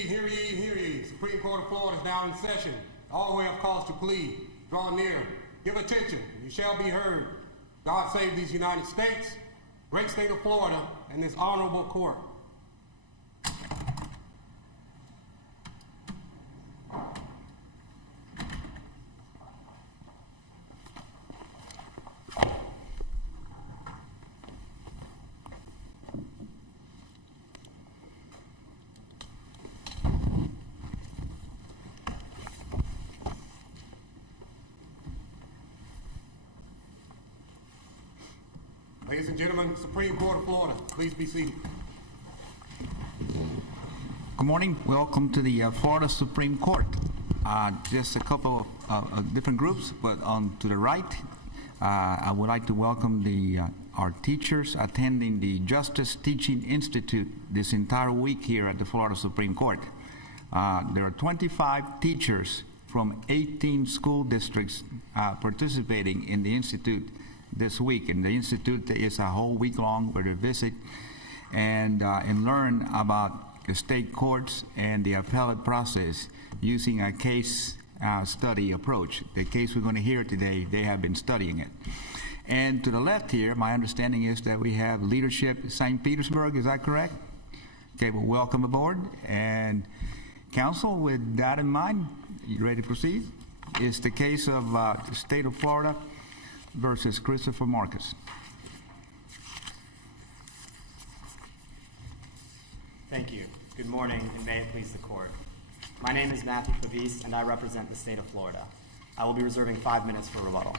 hear ye, hear ye. Supreme Court of Florida is now in session. All who have cause to plead, draw near, give attention, you shall be heard. God save these United States, great state of Florida, and this honorable court. Ladies and gentlemen, Supreme Court of Florida, please be seated. Good morning. Welcome to the Florida Supreme Court. Just a couple of different groups, but to the right, I would like to welcome our teachers attending the Justice Teaching Institute this entire week here at the Florida Supreme Court. There are 25 teachers from 18 school districts participating in the Institute this week, and the Institute is a whole week long where they visit and learn about the state courts and the appellate process using a case study approach. The case we're going to hear today, they have been studying it. And to the left here, my understanding is that we have leadership St. Petersburg, is that correct? Okay, well, welcome aboard. And counsel, with that in mind, you ready to proceed? It's the case of the state of Florida versus Christopher Markus. Thank you. Good morning, and may it please the court. My name is Matthew Pavis, and I represent the state of Florida. I will be reserving 5 minutes for rebuttal.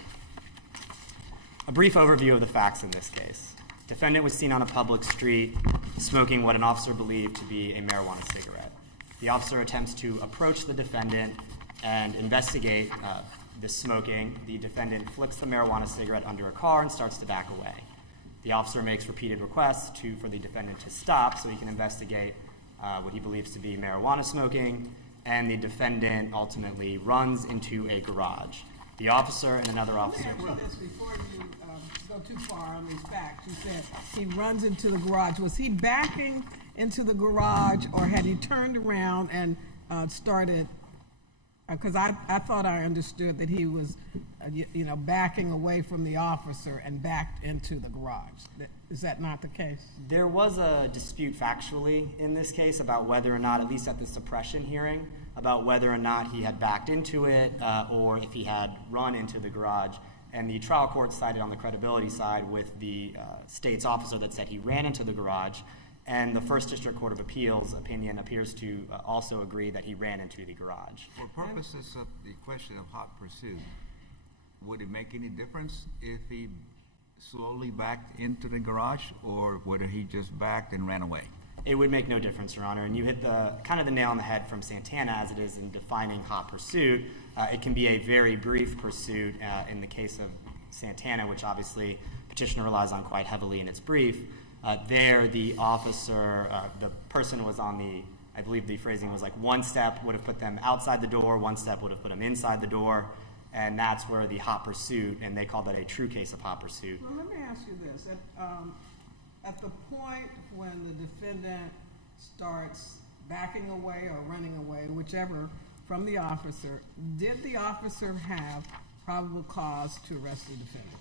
A brief overview of the facts in this case. Defendant was seen on a public street smoking what an officer believed to be a marijuana cigarette. The officer attempts to approach the defendant and investigate the smoking. The defendant flicks the marijuana cigarette under a car and starts to back away. The officer makes repeated requests for the defendant to stop so he can investigate what he believes to be marijuana smoking, and the defendant ultimately runs into a garage. The officer and another officer... Let me ask you this before you go too far on these facts. You said he runs into the garage. Was he backing into the garage, or had he turned around and started... Because I thought I understood that he was, backing away from the officer and backed into the garage. Is that not the case? There was a dispute factually in this case about whether or not, at least at the suppression hearing, about whether or not he had backed into it or if he had run into the garage. And the trial court sided on the credibility side with the state's officer that said he ran into the garage. And the First District Court of Appeals opinion appears to also agree that he ran into the garage. For purposes of the question of hot pursuit, would it make any difference if he slowly backed into the garage, or whether he just backed and ran away? It would make no difference, Your Honor. And you hit the nail on the head from Santana, as it is in defining hot pursuit. It can be a very brief pursuit in the case of Santana, which obviously petitioner relies on quite heavily in its brief. There, the officer, the person was on I believe the phrasing was like one step would have put them outside the door, one step would have put them inside the door, and that's where the hot pursuit, and they call that a true case of hot pursuit. Well, let me ask you this. At the point when the defendant starts backing away or running away, whichever, from the officer, did the officer have probable cause to arrest the defendant?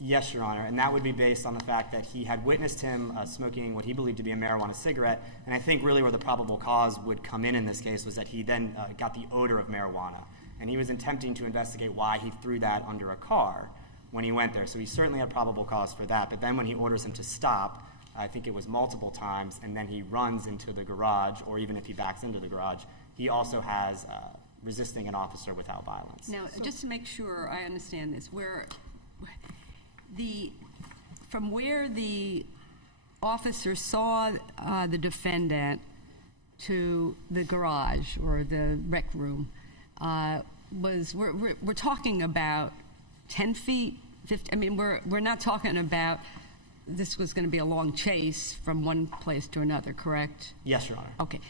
Yes, Your Honor, and that would be based on the fact that he had witnessed him smoking what he believed to be a marijuana cigarette, and I think really where the probable cause would come in this case was that he then got the odor of marijuana, and he was attempting to investigate why he threw that under a car when he went there, so he certainly had probable cause for that. But then when he orders him to stop, I think it was multiple times, and then he runs into the garage, or even if he backs into the garage, he also has resisting an officer without violence. Now, just to make sure I understand this, from where the officer saw the defendant to the garage or the rec room, we're talking about 10 feet, 50, I mean, we're not talking about this was going to be a long chase from one place to another, correct? Yes, Your Honor. Okay.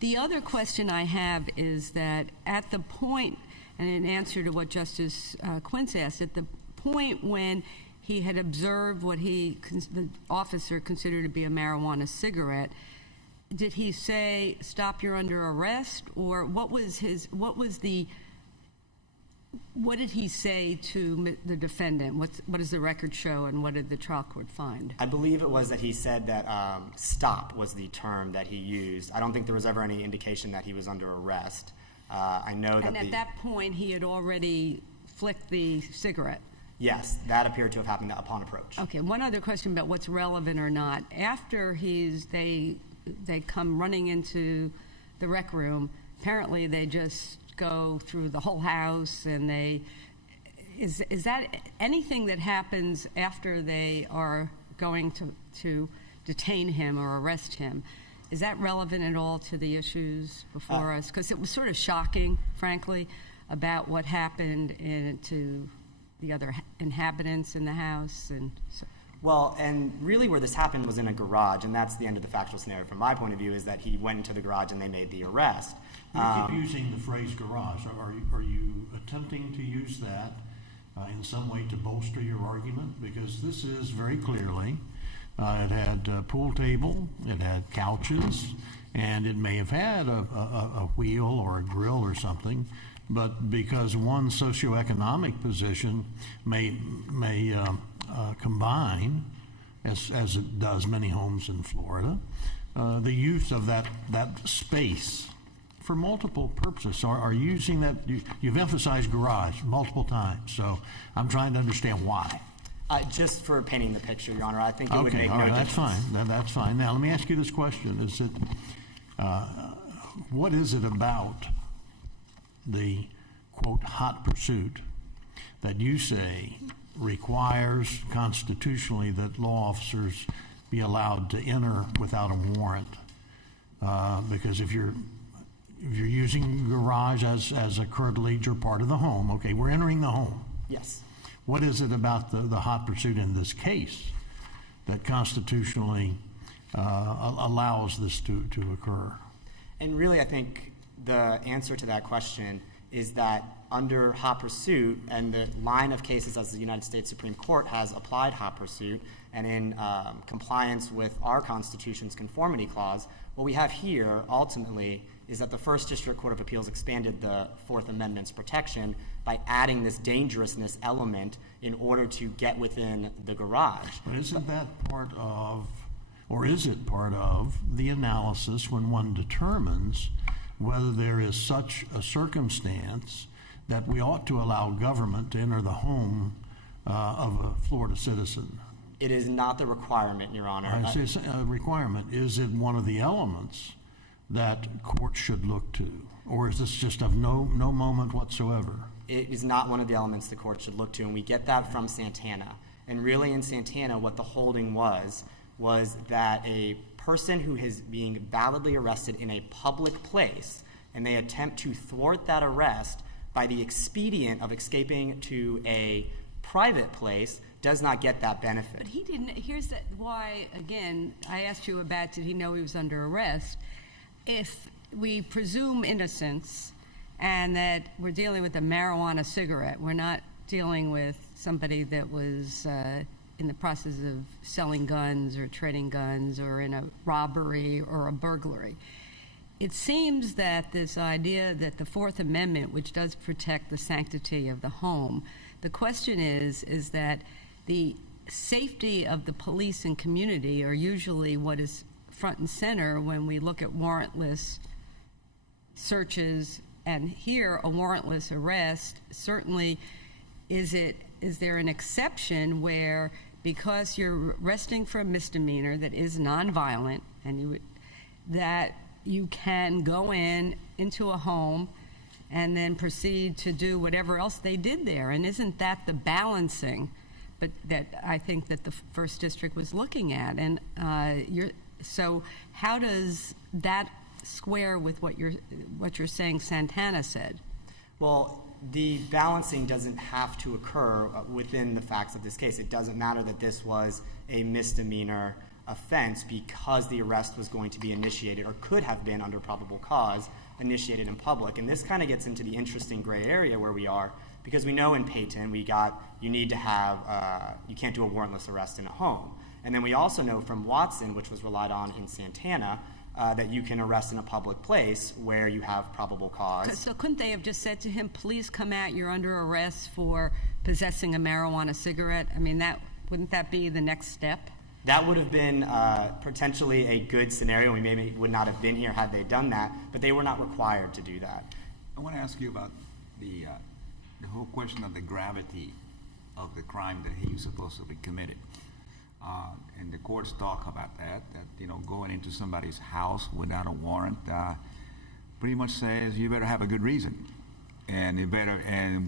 The other question I have is that at the point, and in answer to what Justice Quince asked, at the point when he had observed what the officer considered to be a marijuana cigarette, did he say, "Stop, you're under arrest," or what did he say to the defendant? What does the record show, and what did the trial court find? I believe it was that he said that stop was the term that he used. I don't think there was ever any indication that he was under arrest. I know that And at that point, he had already flicked the cigarette. Yes, that appeared to have happened upon approach. Okay, one other question about what's relevant or not. After they come running into the rec room, apparently they just go through the whole house, and is that anything that happens after they are going to detain him or arrest him? Is that relevant at all to the issues before us? Because it was sort of shocking, frankly, about what happened to the other inhabitants in the house. Well, and really where this happened was in a garage, and that's the end of the factual scenario from my point of view, is that he went into the garage and they made the arrest. You keep using the phrase garage. Are you attempting to use that in some way to bolster your argument? Because this is very clearly, it had a pool table, it had couches, and it may have had a wheel or a grill or something, but because one socioeconomic position may combine, as it does many homes in Florida, the use of that space for multiple purposes. Are you using that? You've emphasized garage multiple times, so I'm trying to understand why. Just for painting the picture, Your Honor, I think it would make all right, no that's difference. fine. That's fine. Now, let me ask you this question. What is it about the, quote, hot pursuit that you say requires constitutionally that law officers be allowed to enter without a warrant? Because if you're using garage as a curtilage or part of the home, okay, we're entering the home. Yes. What is it about the hot pursuit in this case that constitutionally allows this to occur? And really, I think the answer to that question is that under hot pursuit, and the line of cases as the United States Supreme Court has applied hot pursuit, and in compliance with our Constitution's conformity clause, what we have here ultimately is that the First District Court of Appeals expanded the Fourth Amendment's protection by adding this dangerousness element in order to get within the garage. But isn't that part of, or is it part of, the analysis when one determines whether there is such a circumstance that we ought to allow government to enter the home of a Florida citizen? It is not the requirement, Your Honor. I say it's a requirement. Is it one of the elements that courts should look to? Or is this just of no moment whatsoever? It is not one of the elements the court should look to, and we get that from Santana. And really in Santana, what the holding was that a person who is being validly arrested in a public place, and they attempt to thwart that arrest by the expedient of escaping to a private place, does not get that benefit. But he didn't. Here's why, again, I asked you about, did he know he was under arrest? If we presume innocence and that we're dealing with a marijuana cigarette, we're not dealing with somebody that was in the process of selling guns or trading guns or in a robbery or a burglary. It seems that this idea that the Fourth Amendment, which does protect the sanctity of the home, the question is that the safety of the police and community are usually what is front and center when we look at warrantless searches, and here a warrantless arrest. Certainly, is there an exception where, because you're arresting for a misdemeanor that is nonviolent, and that you can go into a home and then proceed to do whatever else they did there? And isn't that the balancing but that I think that the First District was looking at? And so how does that square with what you're saying Santana said? Well, the balancing doesn't have to occur within the facts of this case. It doesn't matter that this was a misdemeanor offense because the arrest was going to be initiated, or could have been under probable cause, initiated in public. And this kind of gets into the interesting gray area where we are, because we know in Payton you need to have, you can't do a warrantless arrest in a home. And then we also know from Watson, which was relied on in Santana, that you can arrest in a public place where you have probable cause. So couldn't they have just said to him, please come out, you're under arrest for possessing a marijuana cigarette? I mean, wouldn't that be the next step? That would have been potentially a good scenario. We maybe would not have been here had they done that, but they were not required to do that. I want to ask you about the whole question of the gravity of the crime that he supposedly committed. And the courts talk about that going into somebody's house without a warrant pretty much says you better have a good reason. And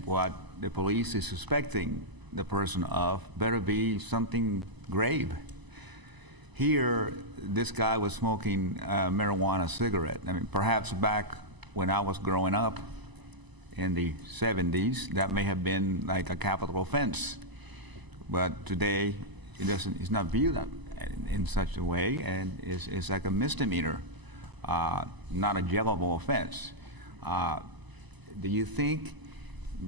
what the police is suspecting the person of better be something grave. Here, this guy was smoking a marijuana cigarette. I mean, perhaps back when I was growing up in the 70s, that may have been like a capital offense. But today, it's not viewed in such a way, and it's like a misdemeanor, not a jailable offense. Do you think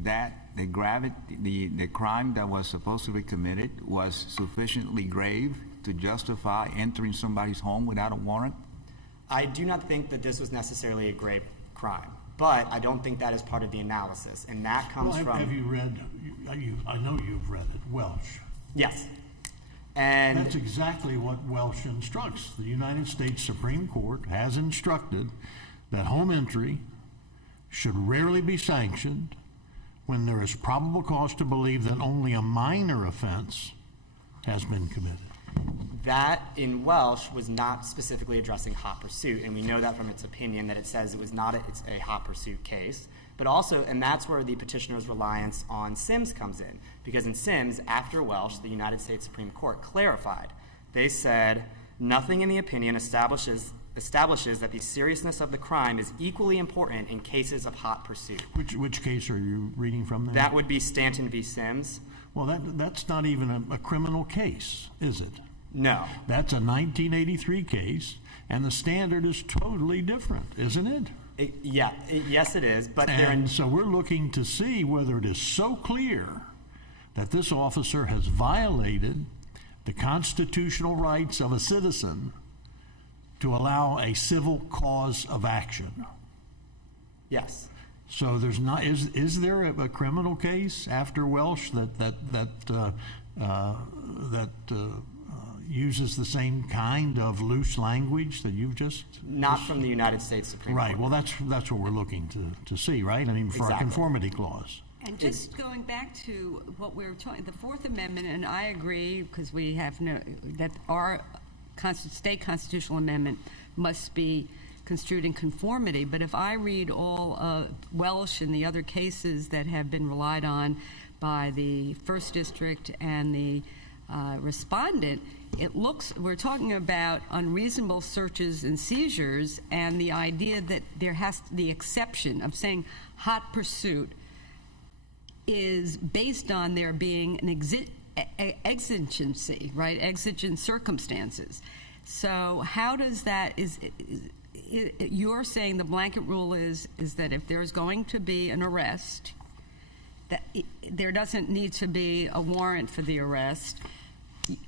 that the crime that was supposed to be committed was sufficiently grave to justify entering somebody's home without a warrant? I do not think that this was necessarily a grave crime, but I don't think that is part of the analysis, and that comes from... Have you read, I know you've read it, Welsh. Yes. And that's exactly what Welsh instructs. The United States Supreme Court has instructed that home entry should rarely be sanctioned when there is probable cause to believe that only a minor offense has been committed. That in Welsh was not specifically addressing hot pursuit, and we know that from its opinion that it says it was not it's a hot pursuit case. But also, and that's where the petitioner's reliance on Sims comes in, because in Sims, after Welsh, the United States Supreme Court clarified. They said, nothing in the opinion establishes that the seriousness of the crime is equally important in cases of hot pursuit. Which case are you reading from there? That would be Stanton v. Sims. Well, that's not even a criminal case, is it? No. That's a 1983 case, and the standard is totally different, isn't it? Yes, it is. But so we're looking to see whether it is so clear that this officer has violated the constitutional rights of a citizen to allow a civil cause of action. Yes. So there's not is there a criminal case after Welsh that uses the same kind of loose language that you've just... Not from the United States Supreme Court. Right. Well, that's what we're looking to see, right? I mean, for a conformity clause. And just going back to what we were talking, the Fourth Amendment, and I agree, because we have that our state constitutional amendment must be construed in conformity. But if I read all Welsh and the other cases that have been relied on by the First District and the respondent, we're talking about unreasonable searches and seizures, and the idea that there has the exception of saying hot pursuit is based on there being an exigency, right? Exigent circumstances. So how does that you're saying the blanket rule is that if there's going to be an arrest, that there doesn't need to be a warrant for the arrest.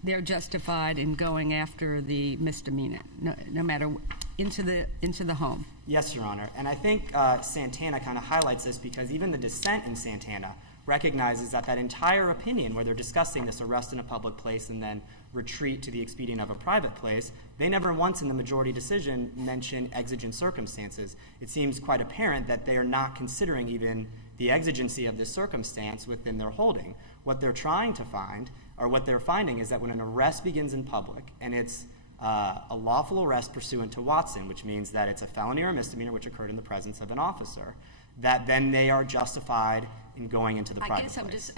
They're justified in going after the misdemeanor, no matter into the home. Yes, Your Honor. And I think Santana kind of highlights this, because even the dissent in Santana recognizes that entire opinion where they're discussing this arrest in a public place and then retreat to the expedient of a private place, they never once in the majority decision mention exigent circumstances. It seems quite apparent that they are not considering even the exigency of this circumstance within their holding. What they're trying to find, or what they're finding, is that when an arrest begins in public, and it's a lawful arrest pursuant to Watson, which means that it's a felony or a misdemeanor which occurred in the presence of an officer, that then they are justified in going into the private place.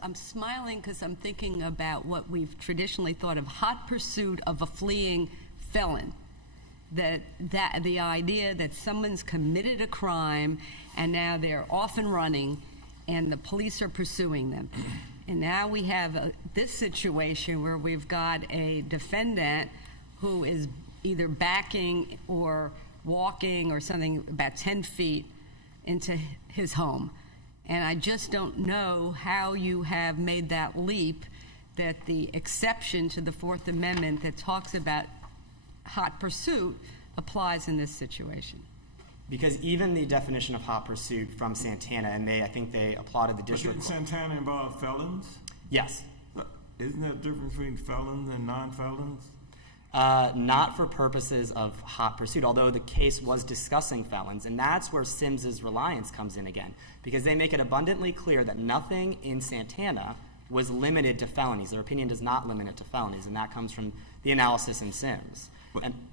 I'm smiling because I'm thinking about what we've traditionally thought of hot pursuit of a fleeing felon. That the idea that someone's committed a crime and now they're off and running and the police are pursuing them. And now we have this situation where we've got a defendant who is either backing or walking or something about 10 feet into his home. And I just don't know how you have made that leap, that the exception to the Fourth Amendment that talks about hot pursuit applies in this situation? Because even the definition of hot pursuit from Santana, and I think they applauded the But district. didn't Santana involve felons? Yes. Isn't there a difference between felons and non-felons? Not for purposes of hot pursuit, although the case was discussing felons, and that's where Sims's reliance comes in again, because they make it abundantly clear that nothing in Santana was limited to felonies. Their opinion does not limit it to felonies, and that comes from the analysis in Sims.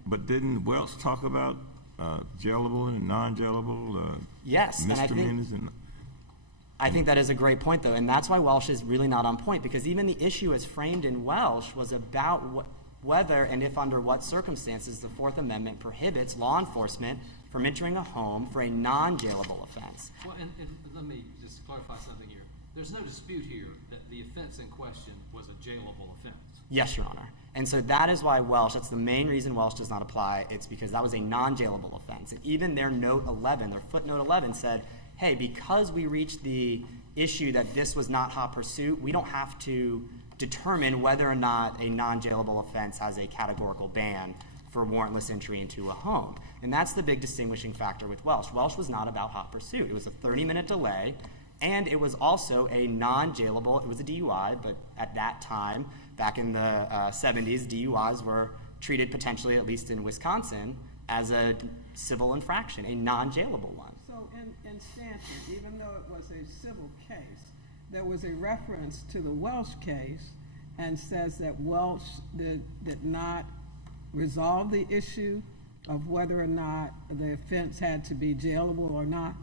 But didn't Welch talk about jailable and non-jailable Yes, and misdemeanors? I think that is a great point, though, and that's why Welsh is really not on point, because even the issue as framed in Welsh was about whether and if under what circumstances the Fourth Amendment prohibits law enforcement from entering a home for a non-jailable offense. Well, and let me just clarify something here. There's no dispute here that the offense in question was a jailable offense. Yes, Your Honor. And so that is why Welsh, that's the main reason Welsh does not apply. It's because that was a non-jailable offense. And even their note 11, their footnote 11 said, hey, because we reached the issue that this was not hot pursuit, we don't have to determine whether or not a non-jailable offense has a categorical ban for warrantless entry into a home. And that's the big distinguishing factor with Welsh. Welsh was not about hot pursuit. It was a 30-minute delay, and it was also a non-jailable, it was a DUI, but at that time, back in the 70s, DUIs were treated potentially, at least in Wisconsin, as a civil infraction, a non-jailable one. So in Stanton, even though it was a civil case, there was a reference to the Welsh case and says that Welsh did not resolve the issue of whether or not the offense had to be jailable or not.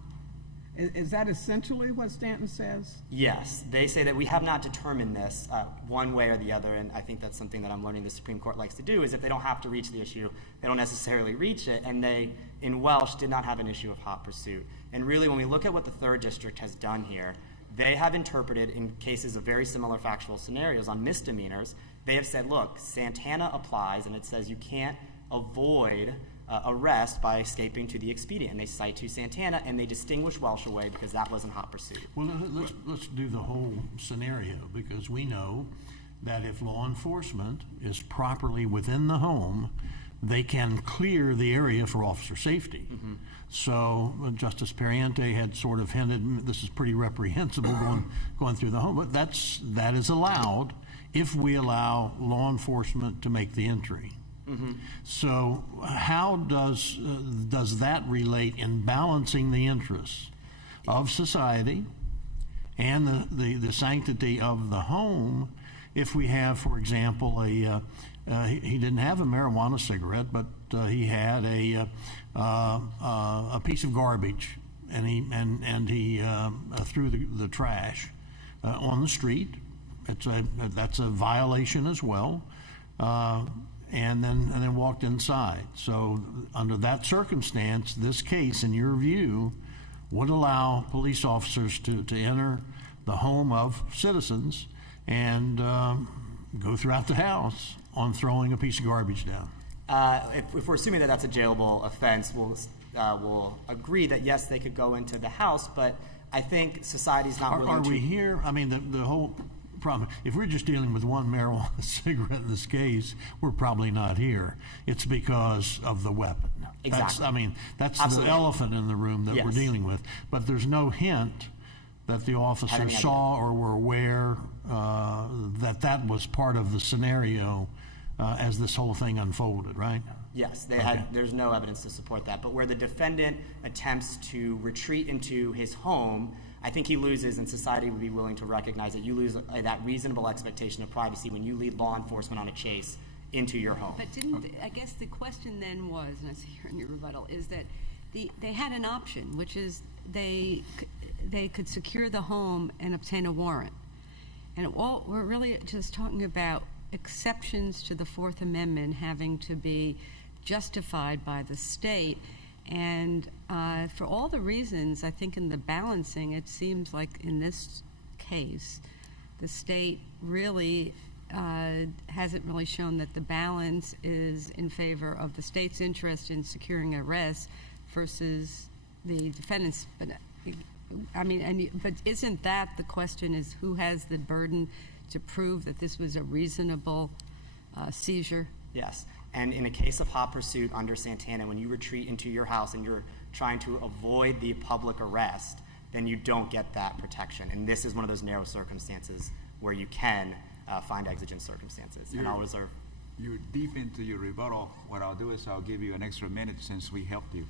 Is that essentially what Stanton says? Yes. They say that we have not determined this one way or the other, and I think that's something that I'm learning the Supreme Court likes to do, is if they don't have to reach the issue, they don't necessarily reach it, and they, in Welsh, did not have an issue of hot pursuit. And really, when we look at what the 3rd District has done here, they have interpreted in cases of very similar factual scenarios on misdemeanors, they have said, look, Santana applies, and it says you can't avoid arrest by escaping to the expedient. And they cite to Santana, and they distinguish Welsh away because that wasn't hot pursuit. Well, let's do the whole scenario, because we know that if law enforcement is properly within the home, they can clear the area for officer safety. Mm-hmm. So Justice Periente had sort of hinted this is pretty reprehensible going through the home, but that is allowed if we allow law enforcement to make the entry. Mm-hmm. So how does that relate in balancing the interests of society and the sanctity of the home if we have, for example, he didn't have a marijuana cigarette, but he had a piece of garbage, and he threw the trash on the street. That's a violation as well. And then walked inside. So under that circumstance, this case, in your view, would allow police officers to enter the home of citizens and go throughout the house on throwing a piece of garbage down. If we're assuming that that's a jailable offense, we'll agree that yes, they could go into the house, but I think society's not willing to. Are we here? I mean, the whole problem, if we're just dealing with one marijuana cigarette in this case, we're probably not here. It's because of the weapon. Exactly. That's Absolutely. The elephant in the room that Yes. we're dealing with. But there's no hint that the officers saw or were aware that was part of the scenario as this whole thing unfolded, right? Yes, there's no evidence to support that. But where the defendant attempts to retreat into his home, I think he loses, and society would be willing to recognize that you lose that reasonable expectation of privacy when you lead law enforcement on a chase into your home. But I guess the question then was, and I see here in your rebuttal, is that they had an option, which is they could secure the home and obtain a warrant. And we're really just talking about exceptions to the Fourth Amendment having to be justified by the state. And for all the reasons, I think in the balancing, it seems like in this case, the state really hasn't really shown that the balance is in favor of the state's interest in securing arrests versus the defendant's. But isn't that the question, is who has the burden to prove that this was a reasonable seizure? Yes. And in a case of hot pursuit under Santana, when you retreat into your house and you're trying to avoid the public arrest, then you don't get that protection. And this is one of those narrow circumstances where you can find exigent circumstances. And I'll reserve. You're deep into your rebuttal. What I'll do is I'll give you an extra minute since we helped you.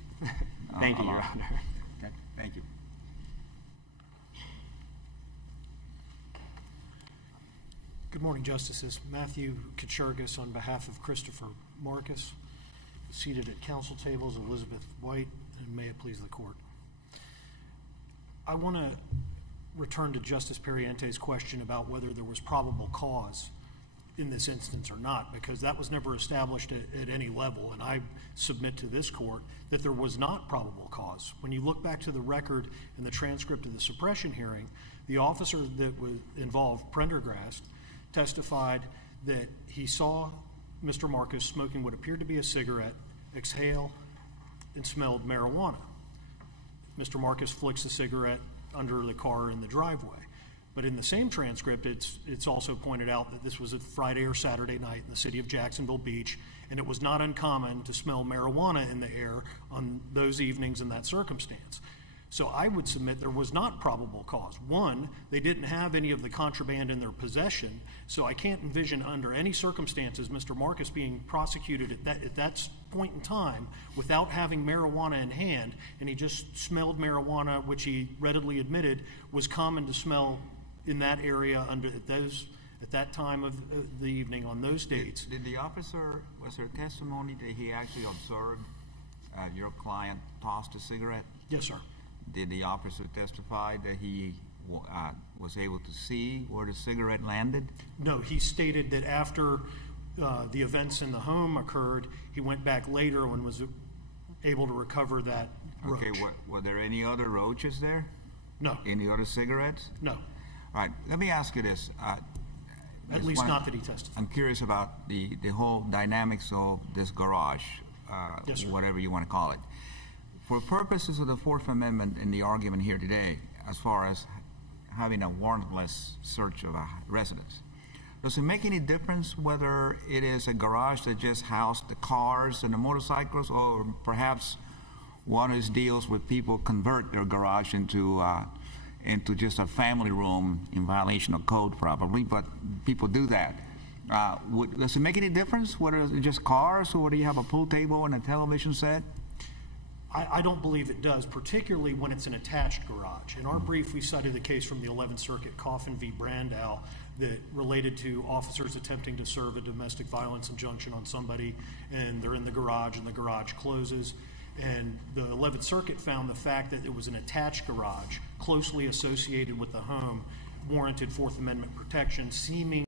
Thank you, Your along. Honor. Okay, thank you. Good morning, Justices. Matthew Kaczurgis on behalf of Christopher Markus. Seated at council tables, Elizabeth White, and may it please the court. I want to return to Justice Periente's question about whether there was probable cause in this instance or not, because that was never established at any level, and I submit to this court that there was not probable cause. When you look back to the record in the transcript of the suppression hearing, the officer that was involved, Prendergast, testified that he saw Mr. Markus smoking what appeared to be a cigarette, exhale, and smelled marijuana. Mr. Markus flicks the cigarette under the car in the driveway. But in the same transcript, it's also pointed out that this was a Friday or Saturday night in the city of Jacksonville Beach, and it was not uncommon to smell marijuana in the air on those evenings in that circumstance. So I would submit there was not probable cause. One, they didn't have any of the contraband in their possession, so I can't envision under any circumstances Mr. Markus being prosecuted at that point in time without having marijuana in hand, and he just smelled marijuana, which he readily admitted was common to smell in that area at that time of the evening on those dates. Did the officer, was there testimony that he actually observed your client tossed a cigarette? Yes, sir. Did the officer testify that he was able to see where the cigarette landed? No, he stated that after the events in the home occurred, he went back later and was able to recover that roach. Okay, were there any other roaches there? No. Any other cigarettes? No, All right, let me ask you this. at least not that he testified. I'm curious about the whole dynamics of this garage, Yes, sir. whatever you want to call it. For purposes of the Fourth Amendment in the argument here today, as far as having a warrantless search of a residence, does it make any difference whether it is a garage that just housed the cars and the motorcycles, or perhaps one of these deals where people convert their garage into just a family room in violation of code probably, but people do that. Does it make any difference whether it's just cars or whether you have a pool table and a television set? I don't believe it does, particularly when it's an attached garage. In our brief, we cited the case from the 11th Circuit, Coffin v. Brandow, that related to officers attempting to serve a domestic violence injunction on somebody, and they're in the garage and the garage closes. And the 11th Circuit found the fact that it was an attached garage closely associated with the home warranted Fourth Amendment protection, seeming